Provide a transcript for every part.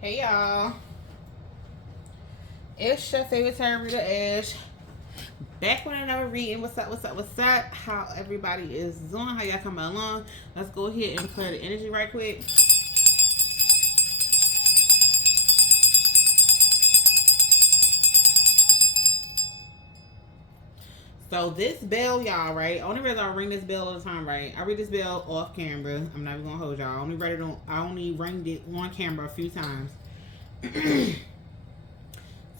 Hey y'all, it's your favorite tarot reader Ash, back with another reading. What's up, what's up, what's up? How everybody is doing, how y'all coming along? Let's go ahead and clear the energy right quick. So this bell, y'all, right? Only reason I ring this bell all the time, right? I read this bell off camera. I'm not even gonna hold y'all. I only rang it on camera a few times. Excuse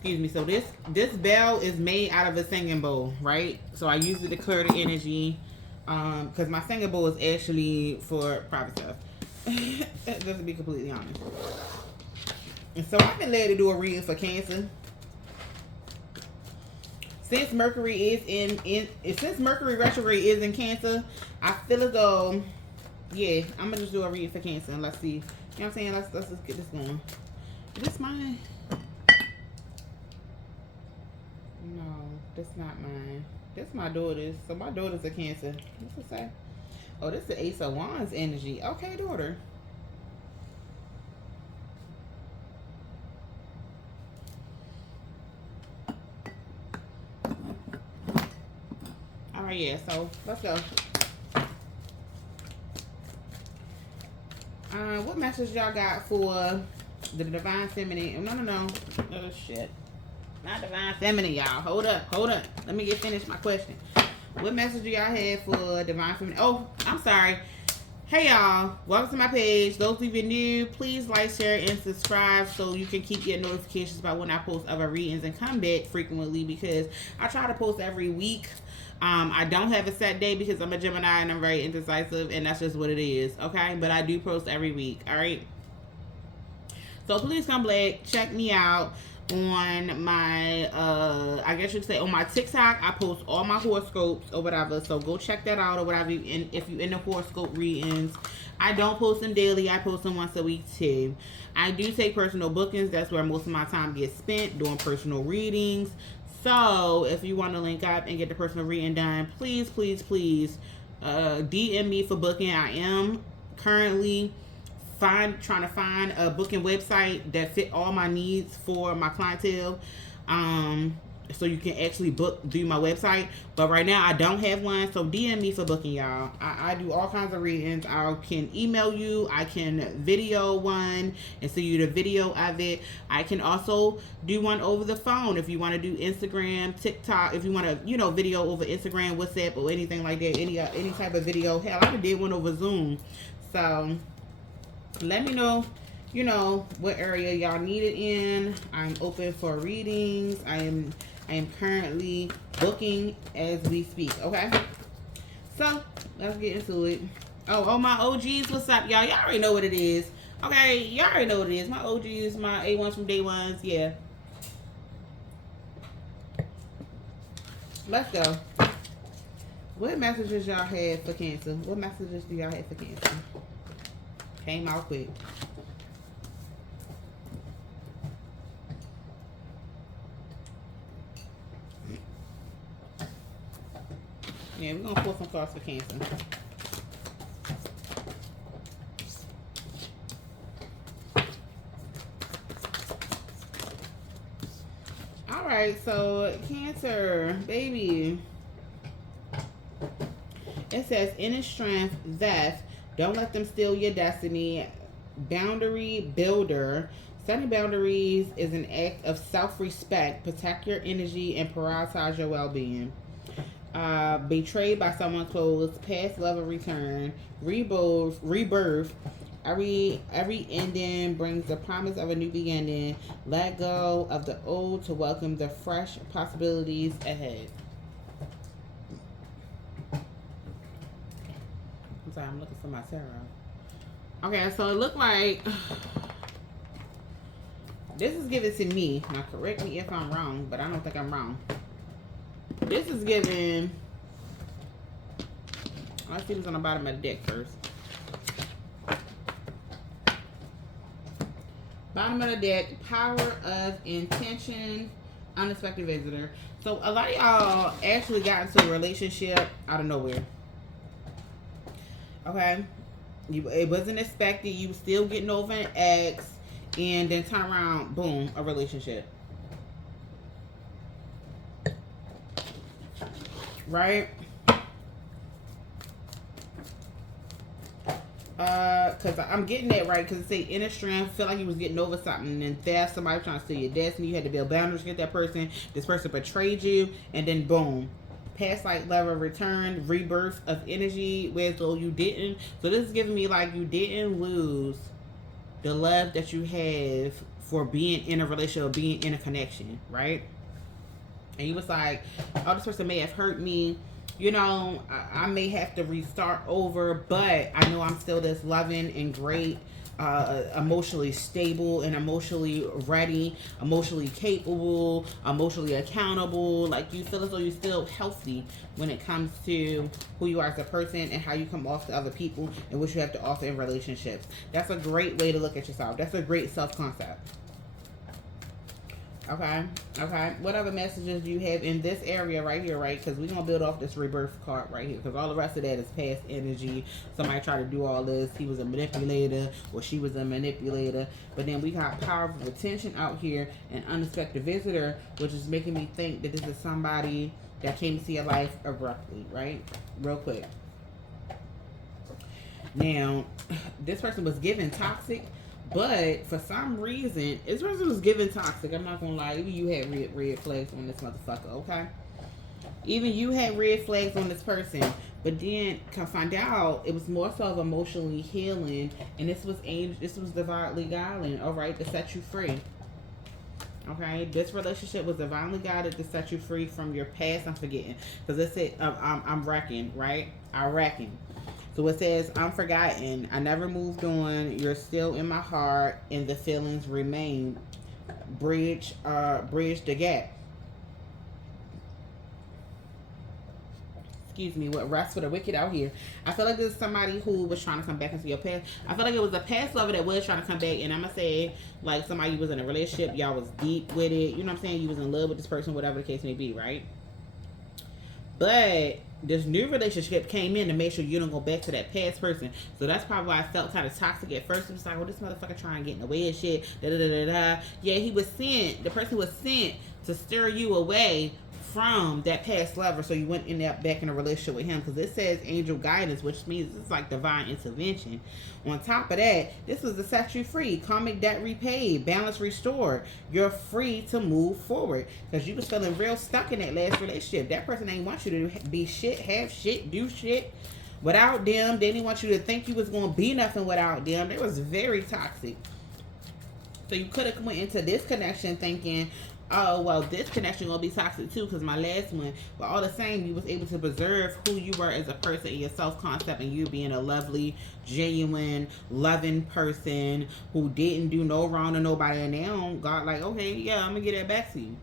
me. So this bell is made out of a singing bowl, right? So I use it to clear the energy, because my singing bowl is actually for private stuff. Just to be completely honest. And so I've been led to do a reading for Cancer. Since Mercury is since Mercury retrograde is in Cancer, I feel as though, yeah, I'm gonna just do a reading for Cancer and let's see. You know what I'm saying? Let's just get this going. Is this mine? No, that's not mine. That's my daughter's. So my daughter's a Cancer. What's it say? Oh, this is the Ace of Wands energy. Okay, daughter. All right, yeah. So let's go. What message y'all got for the Divine Feminine? No. Oh, shit. Not Divine Feminine, y'all. Hold up. Let me get finished my question. What message do y'all have for Divine Feminine? Oh, I'm sorry. Hey, y'all. Welcome to my page. Those of you new, please like, share, and subscribe so you can keep getting notifications about when I post other readings, and come back frequently because I try to post every week. I don't have a set day because I'm a Gemini and I'm very indecisive, and that's just what it is, okay? But I do post every week, all right? So please come back, check me out on my, I guess you could say on my TikTok. I post all my horoscopes or whatever, so go check that out or whatever. If you're in the horoscope readings, I don't post them daily. I post them once a week too. I do take personal bookings. That's where most of my time gets spent, doing personal readings. So if you want to link up and get the personal reading done, please DM me for booking. I am currently trying to find a booking website that fit all my needs for my clientele, so you can actually book through my website. But right now I don't have one, so DM me for booking, y'all. I do all kinds of readings. I can email you, I can video one and send you the video of it. I can also do one over the phone if you want to do Instagram, TikTok, if you want to, video over Instagram, WhatsApp, or anything like that, any type of video. Hell, I did one over Zoom. So let me know, what area y'all need it in. I'm open for readings. I am currently booking as we speak, okay? So let's get into it. Oh, my OGs, what's up, y'all? Y'all already know what it is. Okay, y'all already know what it is. My OGs, my A1s from day ones, yeah. Let's go. What messages y'all have for Cancer? What messages do y'all have for Cancer? Came out quick. Yeah, we're going to pull some cards for Cancer. Alright, so Cancer, baby. It says inner strength, death. Don't let them steal your destiny. Boundary builder. Setting boundaries is an act of self-respect. Protect your energy and prioritize your well-being. Betrayed by someone close. Past love or return. Rebirth. Every ending brings the promise of a new beginning. Let go of the old to welcome the fresh possibilities ahead. I'm sorry, I'm looking for my tarot. Okay, so it looked like this is given to me. Now, correct me if I'm wrong, but I don't think I'm wrong. This is given. Let's see what's on the bottom of the deck first. Bottom of the deck, power of intention, unexpected visitor. So a lot of y'all actually got into a relationship out of nowhere. Okay, it wasn't expected. You were still getting over an ex. and then turn around, boom, a relationship. Right? Because I'm getting that right, because it say inner strength, feel like you was getting over something, and theft, somebody trying to steal your destiny, you had to build boundaries, get that person, this person betrayed you, and then boom. Past life level return, rebirth of energy, whereas though you didn't. So this is giving me like you didn't lose the love that you have for being in a relationship or being in a connection, right? And you was like, oh, this person may have hurt me. You know, I may have to restart over, but I know I'm still this loving and great, emotionally stable and emotionally ready, emotionally capable, emotionally accountable. Like you feel as though you're still healthy when it comes to who you are as a person and how you come off to other people and what you have to offer in relationships. That's a great way to look at yourself. That's a great self-concept. Okay, okay. What other messages do you have in this area right here, right? Because we're going to build off this rebirth card right here. Because all the rest of that is past energy. Somebody tried to do all this. He was a manipulator or she was a manipulator. But then we got powerful attention out here and unexpected visitor, which is making me think that this is somebody that came into your life abruptly, right? Real quick. Now, this person was given toxic. But for some reason, this person was given toxic. I'm not gonna lie. Even you had red flags on this motherfucker, okay? Even you had red flags on this person. But then come find out it was more so of emotionally healing, and this was divinely guided, all right, to set you free. Okay, this relationship was divinely guided to set you free from your past. I'm forgetting because it said I'm wrecking, right? I reckon. So it says, I'm forgotten. I never moved on. You're still in my heart, and the feelings remain. Bridge the gap. Excuse me. What rest for the wicked out here? I feel like this is somebody who was trying to come back into your past. I feel like it was a past lover that was trying to come back, and I'm gonna say like somebody was in a relationship. Y'all was deep with it. You know what I'm saying? You was in love with this person, whatever the case may be, right? But this new relationship came in to make sure you don't go back to that past person. So that's probably why I felt kind of toxic at first. It was like, oh, this motherfucker trying to get in the way of shit. Da, da, da, da, da. Yeah, he was sent. The person was sent to steer you away from that past lover, so you went in there back in a relationship with him, because it says angel guidance, which means it's like divine intervention. On top of that, this was to set you free. Karmic debt repaid, balance restored. You're free to move forward, because you was feeling real stuck in that last relationship. That person ain't want you to be shit, have shit, do shit without them. They didn't want you to think you was going to be nothing without them. It was very toxic. So you could have went into this connection thinking, oh, well, this connection gonna be toxic too, because my last one. But all the same, you was able to preserve who you were as a person and your self-concept, and you being a lovely, genuine, loving person who didn't do no wrong to nobody. And now God like, okay, yeah, I'm gonna get that back to you.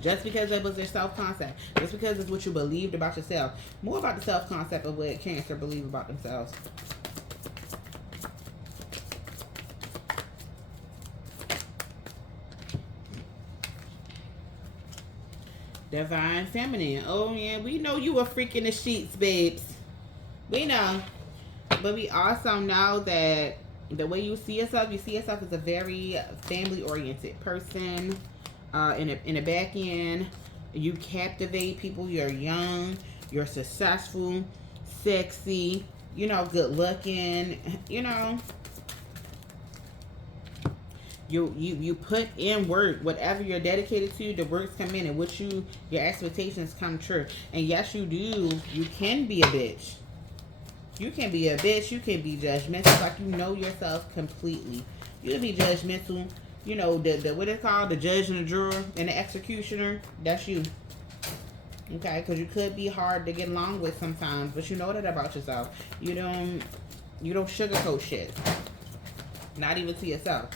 Just because it was your self-concept. Just because it's what you believed about yourself. More about the self-concept of what Cancer believe about themselves. Divine Feminine. Oh, yeah, we know you were freaking the sheets, babes. We know. But we also know that the way you see yourself as a very family-oriented person. In the back end, you captivate people. You're young. You're successful. Sexy. You know, good-looking. You know. You put in work. Whatever you're dedicated to, the works come in, and what your expectations come true. And yes, you do. You can be a bitch. You can be a bitch. You can be judgmental. Like, you know yourself completely. You can be judgmental. You know, the what it's called, the judge and the juror and the executioner. That's you. Okay, because you could be hard to get along with sometimes, but you know that about yourself. You don't sugarcoat shit. Not even to yourself.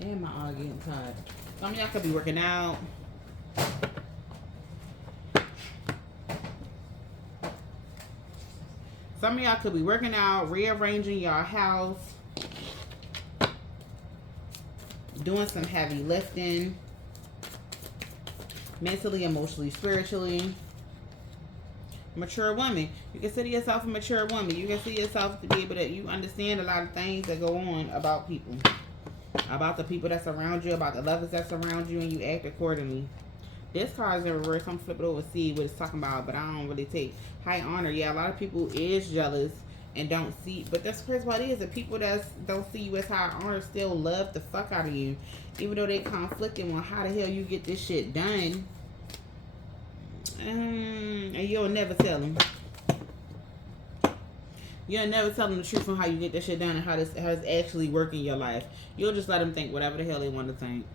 Damn, my arm getting tired. Some of y'all could be working out. Some of y'all could be working out, rearranging your house, doing some heavy lifting, mentally, emotionally, spiritually. Mature woman. You consider yourself a mature woman. You consider yourself to be able to, you understand a lot of things that go on about people. About the people that surround you, about the lovers that surround you, and you act accordingly. This card is in reverse. I'm flip it over, see what it's talking about, but I don't really take high honor. Yeah, a lot of people is jealous and don't see, but that's crazy what it is. The people that don't see you as high honor still love the fuck out of you, even though they conflicting on how the hell you get this shit done. And you'll never tell them. You'll never tell them the truth on how you get this shit done and how it's actually working in your life. You'll just let them think whatever the hell they want to think.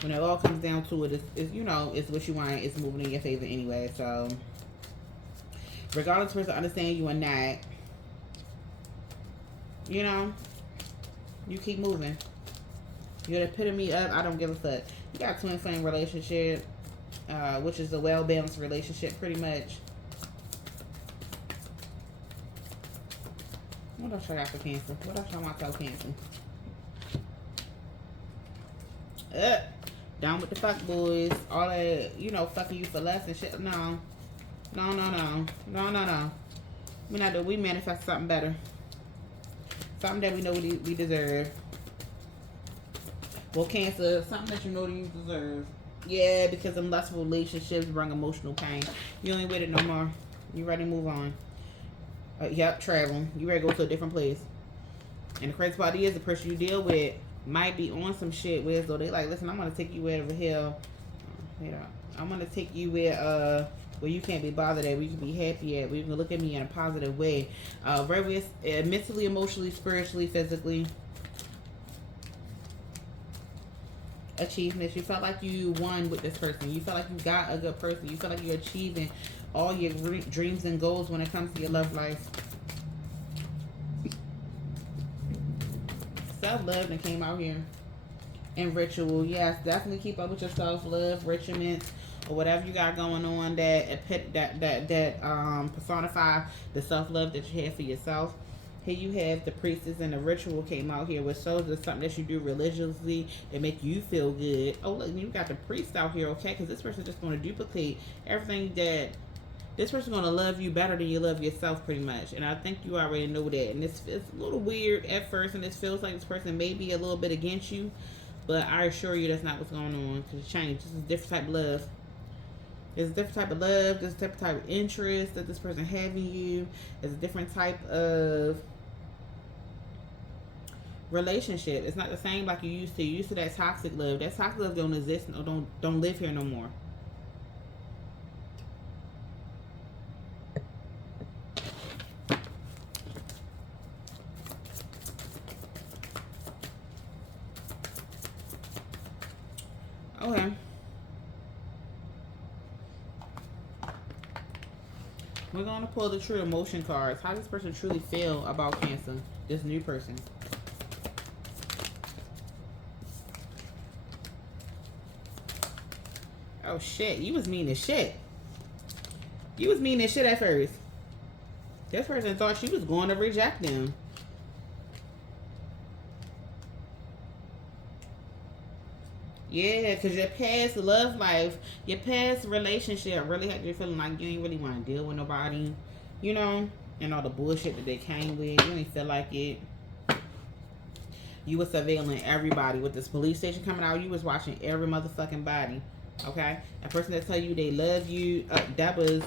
When it all comes down to it, it's you know, it's what you want. It's moving in your favor anyway. So, regardless of person understand you or not, you know, you keep moving. You're the epitome of I don't give a fuck. You got a twin flame relationship, which is a well-balanced relationship, pretty much. What else I got for Cancer? What else I want to tell Cancer? Down with the fuck boys. All that, you know, fucking you for less and shit. No. No, no, no. No, no, no. We not do. We manifest something better. Something that we know we deserve. Well, Cancer, something that you know that you deserve. Yeah, because them lustful relationships bring emotional pain. You ain't with it no more. You ready to move on. Yep, travel. You ready to go to a different place. And the crazy part is the person you deal with might be on some shit where so they like, listen, I'm gonna take you wherever hell. I'm gonna take you where you can't be bothered at, where you can be happy at, where you can look at me in a positive way. Very mentally, emotionally, spiritually, physically. Achievements. You felt like you won with this person. You felt like you got a good person. You felt like you're achieving all your dreams and goals when it comes to your love life. Self-love that came out here. And ritual. Yes, definitely keep up with your self-love, rituals, or whatever you got going on that personify the self-love that you have for yourself. Here you have the priestess, and the ritual came out here, which shows us something that you do religiously that make you feel good. Oh, look, you got the priest out here, okay? Because this person just going to duplicate everything that this person's going to love you better than you love yourself, pretty much. And I think you already know that. And it's a little weird at first, and this feels like this person may be a little bit against you. But I assure you that's not what's going on. Because it's changed. This is a different type of love. There's a different type of love. There's a different type of interest that this person has in you. There's a different type of relationship. It's not the same like you used to. You used to that toxic love. That toxic love don't exist or don't live here no more. Okay. We're going to pull the true emotion cards. How does this person truly feel about Cancer? This new person. Oh shit, you was mean as shit. You was mean as shit at first. This person thought she was going to reject them. Yeah, because your past love life, your past relationship really had you feeling like you ain't really want to deal with nobody, you know, and all the bullshit that they came with. You ain't feel like it. You was surveilling everybody. With this police station coming out, you was watching every motherfucking body. Okay? A person that tell you they love you, that was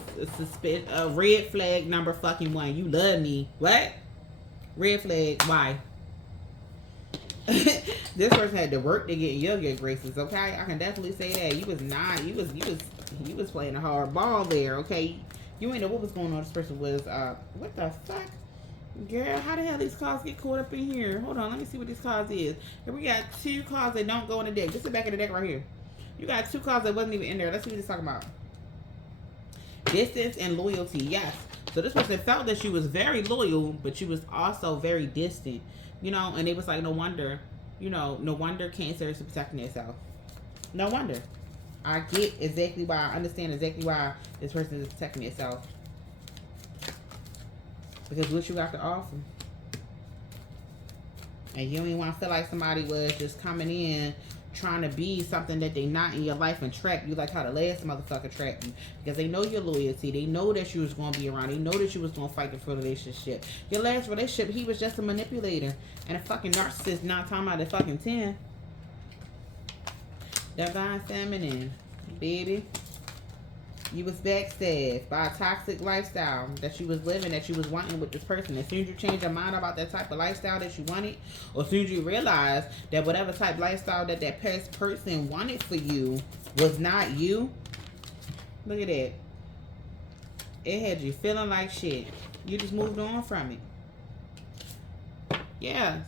a red flag number fucking 1. You love me. What? Red flag. Why? This person had to work to get your good graces, okay? I can definitely say that. You was not, you was playing a hard ball there, okay? You ain't know what was going on. This person was, what the fuck? Girl, how the hell these cards get caught up in here? Hold on, let me see what these cards is. Here we got 2 cards that don't go in the deck. This is the back of the deck right here. You got 2 cards that wasn't even in there. Let's see what it's talking about. Distance and loyalty, yes. So this person felt that she was very loyal, but she was also very distant. You know, and it was like, no wonder, you know, no wonder Cancer is protecting itself. No wonder. I get exactly why. I understand exactly why this person is protecting itself. Because what you got to offer. And you don't even want to feel like somebody was just coming in trying to be something that they not in your life and trap you like how the last motherfucker trapped you. Because they know your loyalty. They know that you was going to be around. They know that you was going to fight for the relationship. Your last relationship, he was just a manipulator and a fucking narcissist, not talking about the fucking 10. Divine Feminine, baby. You was backstabbed by a toxic lifestyle that you was living, that you was wanting with this person. As soon as you change your mind about that type of lifestyle that you wanted, or as soon as you realize that whatever type of lifestyle that that past person wanted for you was not you, look at that. It had you feeling like shit. You just moved on from it. Yeah.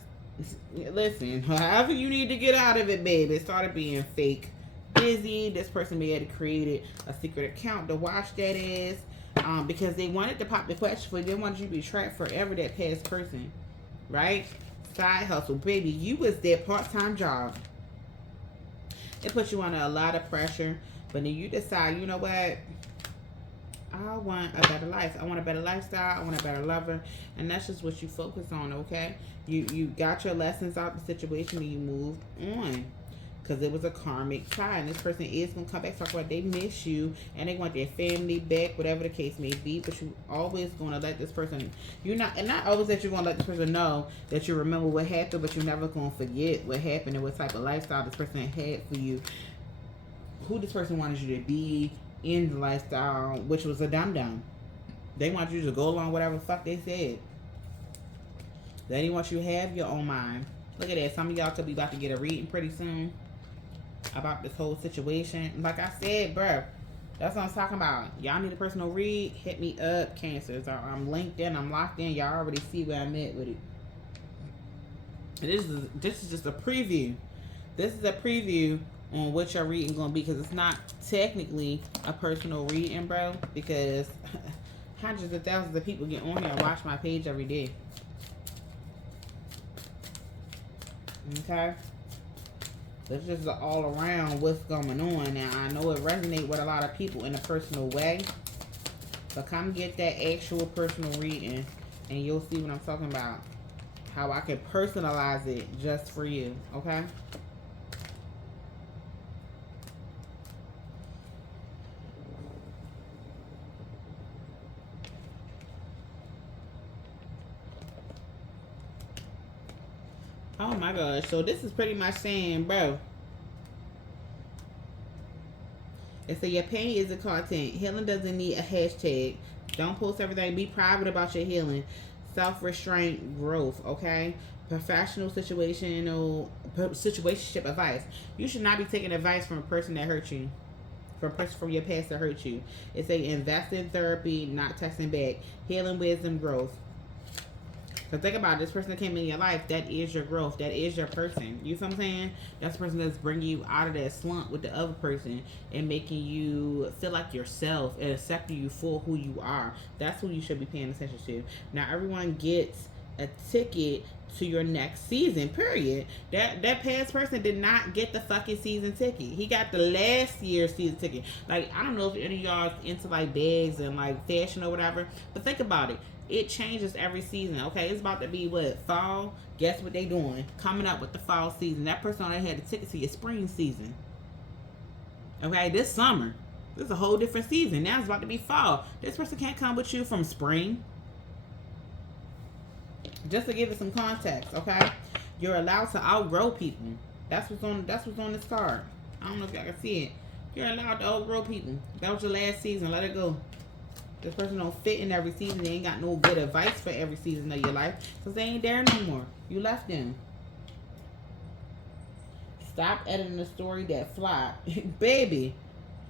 Listen, however you need to get out of it, baby. It started being fake. Busy. This person may have created a secret account to watch that is, because they wanted to pop the question for you. They wanted you to be trapped forever, that past person, right? Side hustle, baby. You was their part-time job. It puts you under a lot of pressure, but then you decide, you know what? I want a better life. I want a better lifestyle. I want a better lover, and that's just what you focus on. Okay, you got your lessons out the situation and you moved on. Because it was a karmic tie. And this person is going to come back, talk about they miss you. And they want their family back, whatever the case may be. But you always going to let this person, and not always that you're going to let this person know that you remember what happened. But you're never going to forget what happened and what type of lifestyle this person had for you. Who this person wanted you to be in the lifestyle, which was a dum-dum. They want you to go along whatever the fuck they said. They didn't want you to have your own mind. Look at that. Some of y'all could be about to get a reading pretty soon about this whole situation. Like I said, bro, that's what I'm talking about. Y'all need a personal read, hit me up, Cancers. I'm linked in, I'm locked in. Y'all already see where I'm at with it. And this is just a preview. This is a preview on what your reading gonna be, because it's not technically a personal reading, bro, because hundreds of thousands of people get on here and watch my page every day. Okay, this is just all around what's going on. Now, I know it resonates with a lot of people in a personal way, but come get that actual personal reading and you'll see what I'm talking about. How I can personalize it just for you, okay? Oh my gosh, so this is pretty much saying, bro, it said your pain isn't content. Healing doesn't need a hashtag. Don't post everything. Be private about your healing. Self-restraint, growth, okay? Professional situationship advice. You should not be taking advice from a person that hurt you. From a person from your past that hurt you. It say invest in therapy, not texting back. Healing, wisdom, growth. So think about it, this person that came in your life, that is your growth. That is your person. You know what I'm saying? That's the person that's bringing you out of that slump with the other person and making you feel like yourself and accepting you for who you are. That's who you should be paying attention to. Now, everyone gets a ticket to your next season, period. That past person did not get the fucking season ticket. He got the last year's season ticket. Like, I don't know if any of y'all into like bags and like fashion or whatever, but think about it. It changes every season, okay? It's about to be, what, fall? Guess what they doing? Coming up with the fall season. That person already had a ticket to your spring season. Okay, this summer. This is a whole different season. Now it's about to be fall. This person can't come with you from spring. Just to give it some context, okay? You're allowed to outgrow people. That's what's on this card. I don't know if y'all can see it. You're allowed to outgrow people. That was your last season. Let it go. This person don't fit in every season. They ain't got no good advice for every season of your life, because they ain't there no more. You left them. Stop editing the story that flopped. Baby,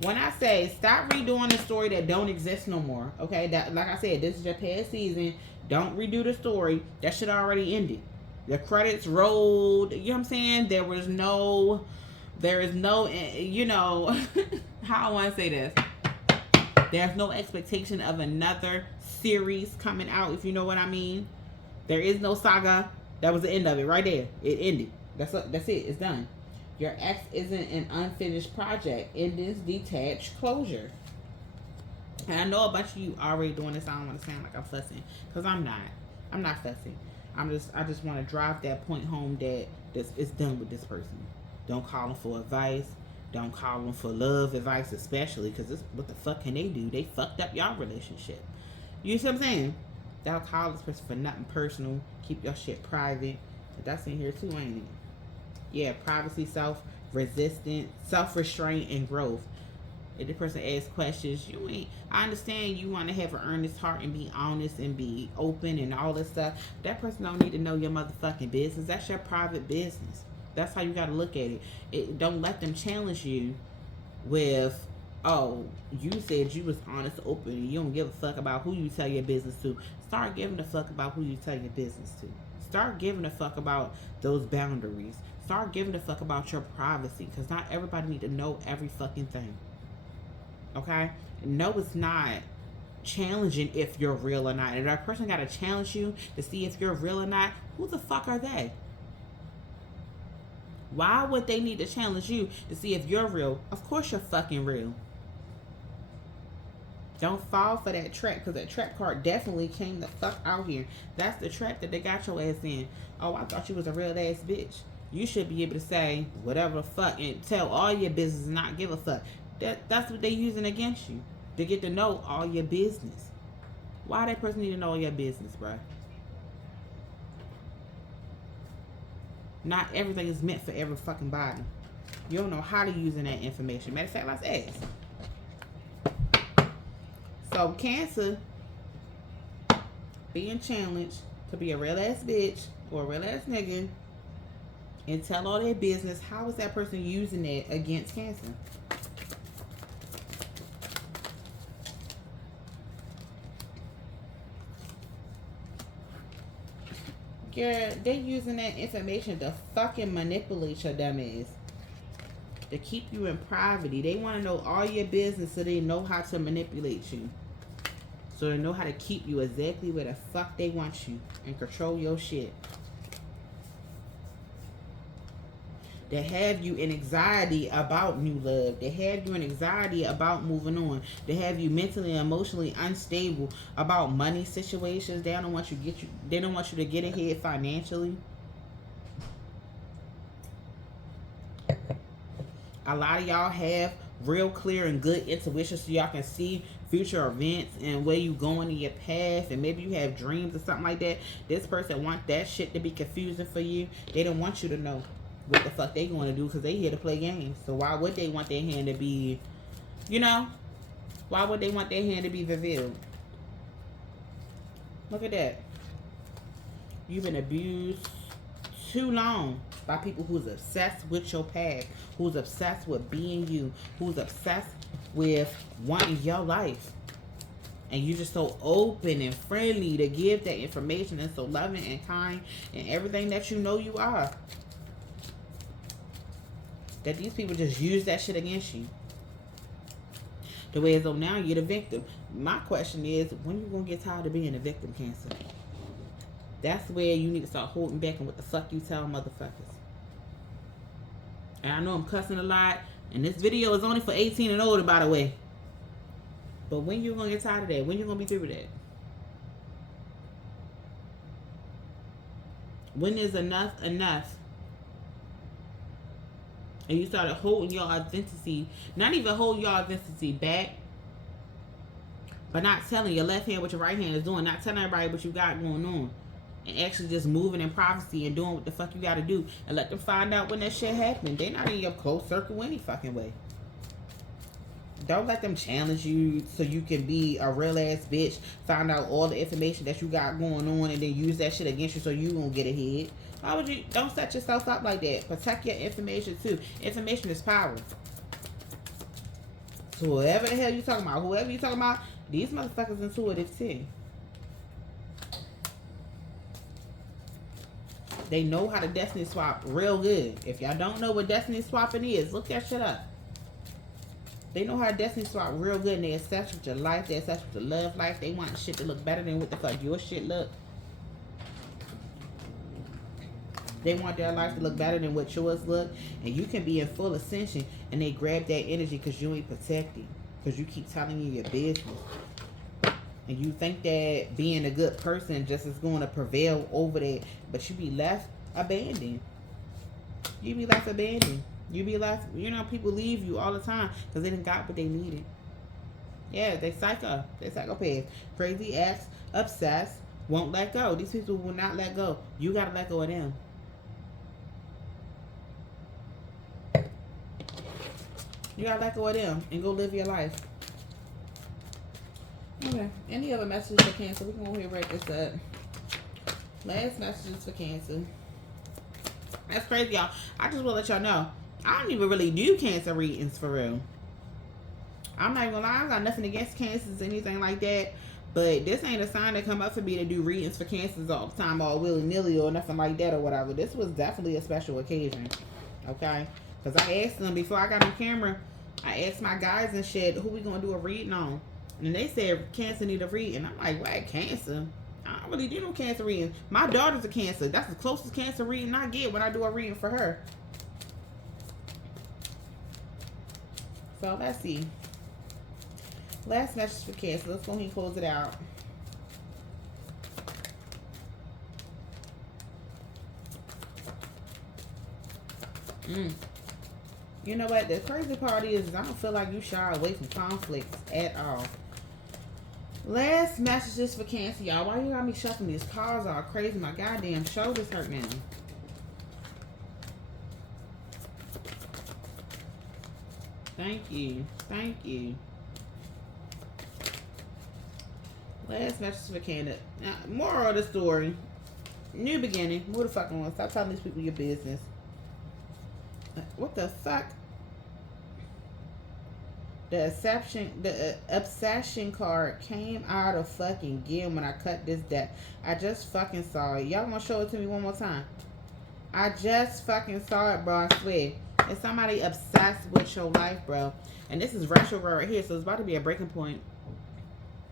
when I say stop redoing the story that don't exist no more, okay? That, like I said, this is your past season. Don't redo the story. That shit already ended. The credits rolled. You know what I'm saying? There is no, you know, how I want to say this. There's no expectation of another series coming out, if you know what I mean. There is no saga. That was the end of it right there. It ended. That's it. It's done. Your ex isn't an unfinished project. It is detached closure. And I know a bunch of you already doing this. I don't want to sound like I'm fussing, because I'm not. I'm not fussing. I just want to drive that point home that this is done with this person. Don't call them for advice. Don't call them for love advice, especially, because what the fuck can they do? They fucked up y'all relationship. You see what I'm saying? Don't call this person for nothing personal. Keep your shit private. But that's in here too, ain't it? Yeah, privacy, self-resistance, self-restraint, and growth. If the person asks questions, I understand you want to have an earnest heart and be honest and be open and all this stuff. That person don't need to know your motherfucking business. That's your private business. That's how you got to look at it. Don't let them challenge you with, oh, you said you was honest, open, and you don't give a fuck about who you tell your business to. Start giving a fuck about who you tell your business to. Start giving a fuck about those boundaries. Start giving a fuck about your privacy, because not everybody need to know every fucking thing. Okay? No, it's not challenging if you're real or not. If that person got to challenge you to see if you're real or not, who the fuck are they? Why would they need to challenge you to see if you're real? Of course you're fucking real. Don't fall for that trap, because that trap card definitely came the fuck out here. That's the trap that they got your ass in. Oh, I thought you was a real ass bitch. You should be able to say whatever the fuck and tell all your business and not give a fuck. That's what they using against you. To get to know all your business. Why that person need to know all your business, bruh? Not everything is meant for every fucking body. You don't know how to use that information. Matter of fact, let's ask. So, Cancer being challenged to be a real ass bitch or a real ass nigga and tell all their business. How is that person using it against Cancer? Girl, they using that information to fucking manipulate your dumb ass. To keep you in poverty. They want to know all your business so they know how to manipulate you. So they know how to keep you exactly where the fuck they want you and control your shit. They have you in anxiety about new love. They have you in anxiety about moving on. They have you mentally and emotionally unstable about money situations. They don't want you to get ahead financially. A lot of y'all have real clear and good intuition so y'all can see future events and where you going in your path, and maybe you have dreams or something like that. This person want that shit to be confusing for you. They don't want you to know what the fuck they going to do, because they here to play games. So why would they want their hand to be, why would they want their hand to be revealed? Look at that. You've been abused too long by people who's obsessed with your past, who's obsessed with being you, who's obsessed with wanting your life. And you're just so open and friendly to give that information, and so loving and kind and everything that you know you are. That these people just use that shit against you. The way as though now you're the victim. My question is, when you gonna get tired of being a victim, Cancer? That's where you need to start holding back on what the fuck you tell motherfuckers. And I know I'm cussing a lot, and this video is only for 18 and older, by the way. But when you gonna get tired of that? When you gonna be through with that? When is enough enough? And you started holding your identity, not even holding your identity back, but not telling your left hand what your right hand is doing, not telling everybody what you got going on, and actually just moving in prophecy and doing what the fuck you got to do, and let them find out when that shit happened. They not in your close circle any fucking way. Don't let them challenge you so you can be a real ass bitch, find out all the information that you got going on, and then use that shit against you so you won't get ahead. Why would you? Don't set yourself up like that. Protect your information too. Information is power. So whoever the hell you talking about, these motherfuckers intuitive too. They know how to destiny swap real good. If y'all don't know what destiny swapping is, look that shit up. They know how to destiny swap real good, and they obsessed with your life. They obsessed with your love life. They want shit to look better than what the fuck your shit look. They want their life to look better than what yours look. And you can be in full ascension, and they grab that energy because you ain't protected. Because you keep telling you your business. And you think that being a good person just is going to prevail over that. But you be left abandoned. You be left abandoned. You be left, you know, people leave you all the time because they didn't got what they needed. Yeah, they psycho. They psychopaths. Crazy ex, obsessed, won't let go. These people will not let go. You gotta let go of them. You gotta let go of them and go live your life. Okay. Any other messages for Cancer? We can go ahead and wrap this up. Last messages for Cancer. That's crazy, y'all. I just want to let y'all know. I don't even really do Cancer readings for real. I'm not even gonna lie. I got nothing against Cancers, anything like that. But this ain't a sign to come up for me to do readings for Cancers all the time, all willy-nilly or nothing like that or whatever. This was definitely a special occasion. Okay? Because I asked them before I got on camera, I asked my guys and shit, who we gonna do a reading on? And they said Cancer need a reading. I'm like, what? Cancer? I don't really do no Cancer reading. My daughter's a Cancer. That's the closest Cancer reading I get when I do a reading for her. So let's see. Last message for Cancer. Let's go ahead and close it out. You know what? The crazy part is I don't feel like you shy away from conflicts at all. Last messages for Cancer, y'all. Why you got me shuffling these cards all crazy? My goddamn shoulders hurt now. Thank you. Thank you. Last message for Cancer. Now, moral of the story. New beginning. Who the fuck on? Stop telling these people your business. What the fuck? The obsession card came out of fucking gear when I cut this deck. I just fucking saw it. Y'all gonna show it to me one more time? I just fucking saw it, bro. I swear. It's somebody obsessed with your life, bro. And this is retrograde right here, so it's about to be a breaking point.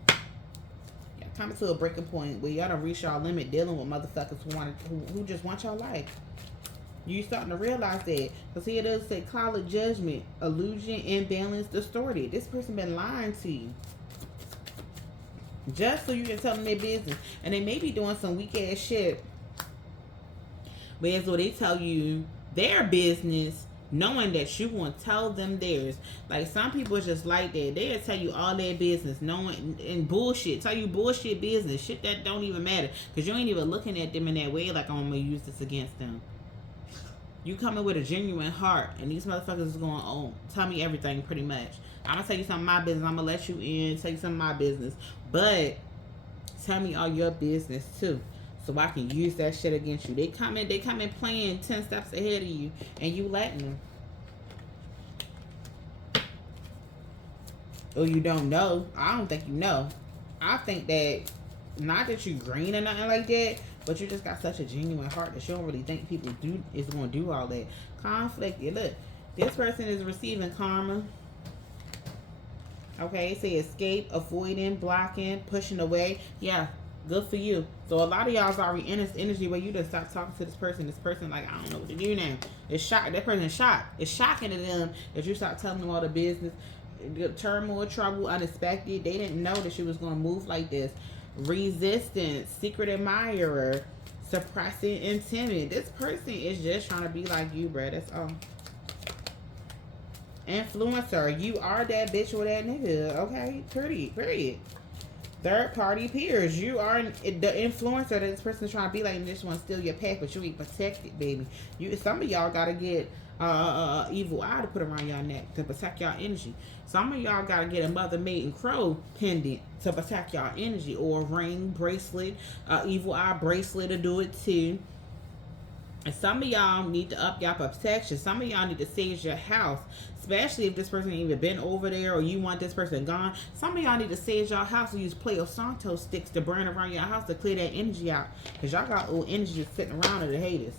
Yeah, coming to a breaking point where y'all done reach y'all limit dealing with motherfuckers who just want your life. You starting to realize that. Because here it does say clouded judgment, illusion, imbalance, distorted. This person been lying to you. Just so you can tell them their business. And they may be doing some weak ass shit. But as though they tell you their business, knowing that you won't tell them theirs. Like some people just like that. They'll tell you all their business, knowing and bullshit. Tell you bullshit business. Shit that don't even matter. Because you ain't even looking at them in that way like I'm going to use this against them. You coming with a genuine heart, and these motherfuckers is going, oh, tell me everything pretty much. I'm going to tell you some of my business. I'm going to let you in, tell you some of my business. But tell me all your business, too, so I can use that shit against you. They come in playing 10 steps ahead of you, and you letting them. Or you don't know. I don't think you know. I think that, not that you green or nothing like that, but you just got such a genuine heart that you don't really think people is going to do all that. Conflict. Yeah, look, this person is receiving karma. Okay, say escape, avoiding, blocking, pushing away. Yeah, good for you. So a lot of y'all's already in this energy where you just stop talking to this person. This person like, I don't know what to do now. It's shocked. That person's shocked. It's shocking to them that you start telling them all the business. The turmoil, trouble, unexpected. They didn't know that she was going to move like this. Resistance, secret admirer, suppressing, and timid. This person is just trying to be like you, bruh. That's all. Influencer. You are that bitch or that nigga. Okay? Period. Third party peers. You are the influencer that this person's trying to be like, and just want to steal your path, but you ain't protected, baby. Some of y'all gotta get evil eye to put around y'all neck to protect y'all energy. Some of y'all gotta get a mother maiden crow pendant to protect y'all energy, or a ring, bracelet, evil eye bracelet to do it too. And some of y'all need to up y'all protection. Some of y'all need to sage your house, especially if this person ain't even been over there or you want this person gone. Some of y'all need to sage y'all house and use Play-Doh Santo sticks to burn around your house to clear that energy out. Because y'all got old energy just sitting around of the haters.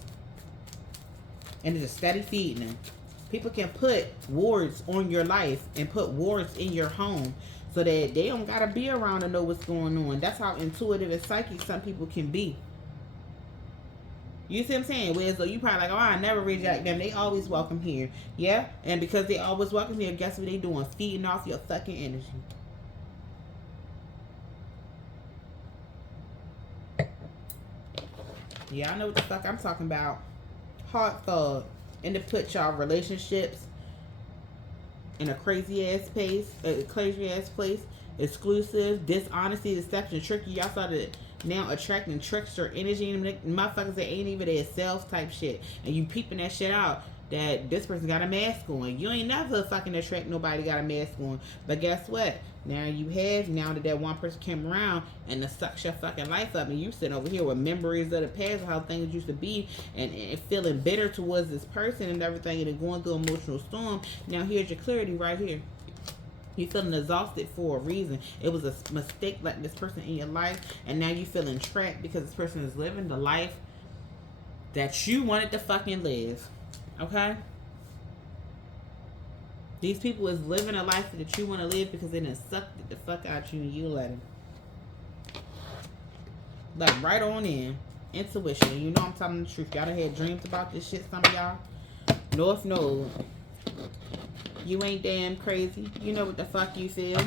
And it's just steady feeding them. People can put wards on your life and put wards in your home so that they don't got to be around to know what's going on. That's how intuitive and psychic some people can be. You see what I'm saying? Whereas though you probably like, oh, I never reject them. They always welcome here. Yeah? And because they always welcome here, guess what they doing? Feeding off your fucking energy. Yeah, I know what the fuck I'm talking about. Heart thug. and to put y'all relationships in a crazy ass place, exclusive, dishonesty, deception, tricky. Y'all started now attracting trickster energy and motherfuckers that ain't even their self type shit, and you peeping that shit out. That this person got a mask on. You ain't never fucking attract nobody got a mask on. But guess what? Now you have, now that one person came around and it sucks your fucking life up, and you sitting over here with memories of the past of how things used to be, and feeling bitter towards this person and everything, and going through an emotional storm. Now here's your clarity right here. You feeling exhausted for a reason. It was a mistake letting this person in your life, and now you feeling trapped because this person is living the life that you wanted to fucking live. Okay? These people is living a life that you want to live because they done sucked it the fuck out you and you let them. Like, right on in. Intuition. You know I'm telling the truth. Y'all done had dreams about this shit, some of y'all. North Node. You ain't damn crazy. You know what the fuck you feel.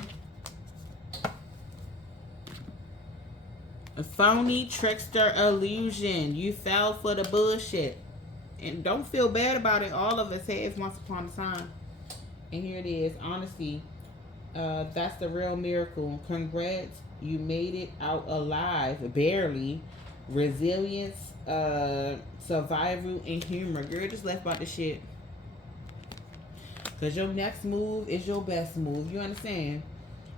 A phony trickster illusion. You fell for the bullshit. And don't feel bad about it. All of us have once upon a time. And here it is. Honesty. That's the real miracle. Congrats. You made it out alive. Barely. Resilience. Survival and humor. Girl, just left about the shit. Because your next move is your best move. You understand?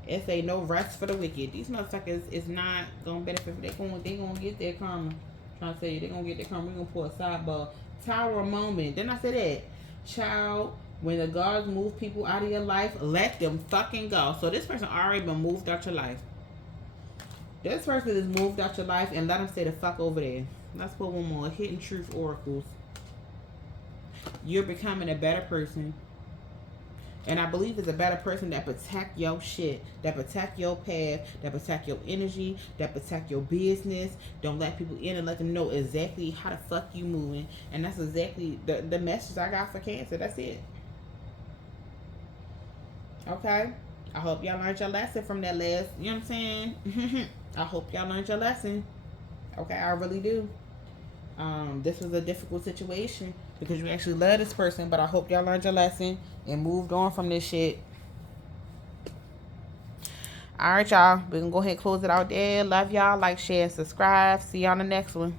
It's a no rest for the wicked. These motherfuckers is not going to benefit. They gonna get their karma. I'm trying to tell you, they going to get their karma. We're going to pull a sidebar. Tower moment. Then I said that. Child, when the gods move people out of your life, let them fucking go. So this person already been moved out your life. This person is moved out your life, and let them stay the fuck over there. Let's put one more. Hidden truth oracles. You're becoming a better person. And I believe it's a better person that protect your shit, that protect your path, that protect your energy, that protect your business. Don't let people in and let them know exactly how the fuck you moving. And that's exactly the message I got for Cancer. That's it. Okay? I hope y'all learned your lesson from that last, you know what I'm saying? I hope y'all learned your lesson. Okay, I really do. This was a difficult situation because you actually love this person, but I hope y'all learned your lesson and moved on from this shit. All right, y'all. We're going to go ahead and close it out there. Love y'all. Like, share, subscribe. See y'all on the next one.